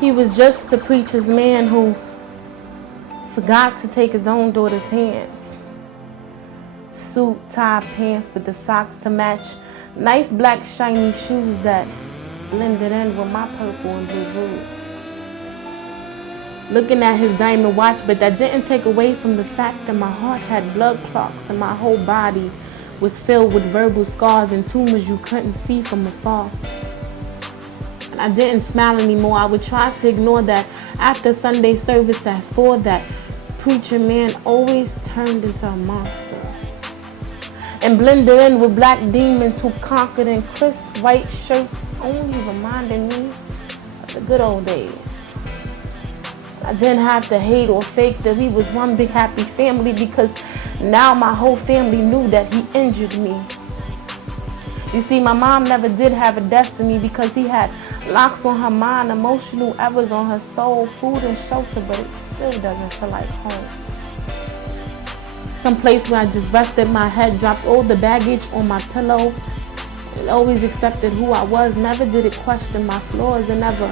He was just the preacher's man who forgot to take his own daughter's hands. Suit, tie, pants with the socks to match. Nice black shiny shoes that blended in with my purple and blue boots. Looking at his diamond watch, but that didn't take away from the fact that my heart had blood clots and my whole body was filled with verbal scars and tumors you couldn't see from afar. And I didn't smile anymore. I would try to ignore that after Sunday service at 4, that preacher man always turned into a monster and blended in with black demons who conquered in crisp white shirts, only reminding me of the good old days. I didn't have to hate or fake that we was one big happy family, because now my whole family knew that he injured me. You see, my mom never did have a destiny because he had locks on her mind, emotional errors on her soul, food and shelter, but it still doesn't feel like home. Some place where I just rested my head, dropped all the baggage on my pillow, and always accepted who I was. Never did it question my flaws, and never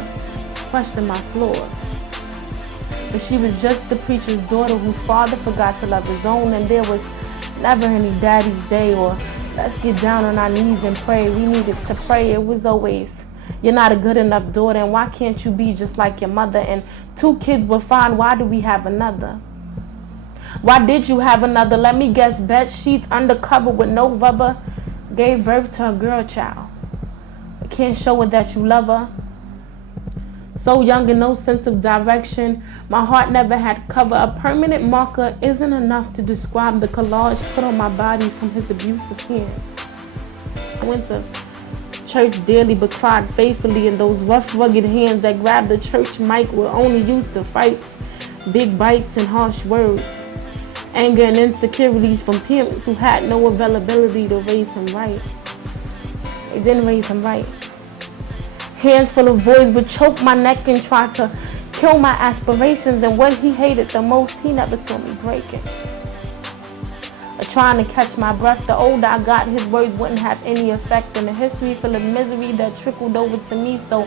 questioned my flaws. But she was just the preacher's daughter whose father forgot to love his own, and there was never any daddy's day or let's get down on our knees and pray. We needed to pray. It was always, you're not a good enough daughter, and why can't you be just like your mother? And 2 kids were fine. Why do we have another? Why did you have another? Let me guess, bed sheets undercover with no rubber. Gave birth to a girl child. But can't show her that you love her. So young and no sense of direction. My heart never had cover. A permanent marker isn't enough to describe the collage put on my body from his abusive hands. I went to church daily but cried faithfully, and those rough, rugged hands that grabbed the church mic were only used to fights, big bites, and harsh words. Anger and insecurities from parents who had no availability to raise him right. They didn't raise him right. Hands full of voids would choke my neck and try to kill my aspirations, and what he hated the most, he never saw me breaking. Or trying to catch my breath. The older I got, his words wouldn't have any effect, and a history full of misery that trickled over to me. So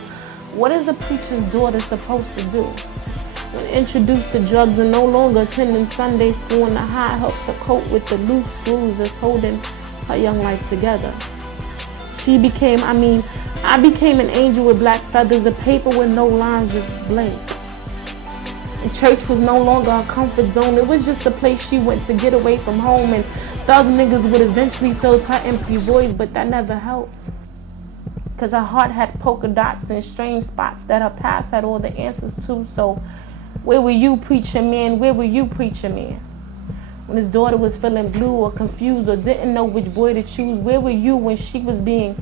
what is a preacher's daughter supposed to do? When introduced to drugs and no longer attending Sunday school, and the high helps her cope with the loose screws that's holding her young life together. I became an angel with black feathers, a paper with no lines, just blank. And church was no longer a comfort zone. It was just a place she went to get away from home, and thug niggas would eventually fill her empty void, but that never helped. Because her heart had polka dots and strange spots that her past had all the answers to. So where were you, preacher man? Where were you, preacher man? When his daughter was feeling blue or confused or didn't know which boy to choose, where were you when she was being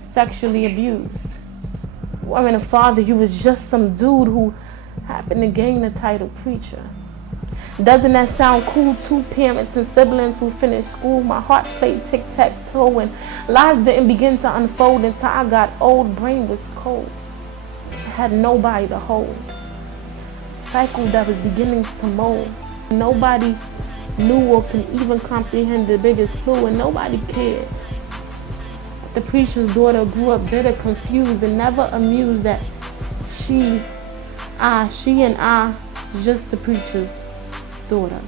sexually abused? I mean, a father, you was just some dude who happened to gain the title preacher. Doesn't that sound cool? 2 parents and siblings who finished school. My heart played tic-tac-toe, and lies didn't begin to unfold until I got old. Brain was cold. I had nobody to hold. Cycle that was beginning to mold. Nobody knew or can even comprehend the biggest clue, and nobody cared. The preacher's daughter grew up bitter, confused, and never amused that she and I, just the preacher's daughter.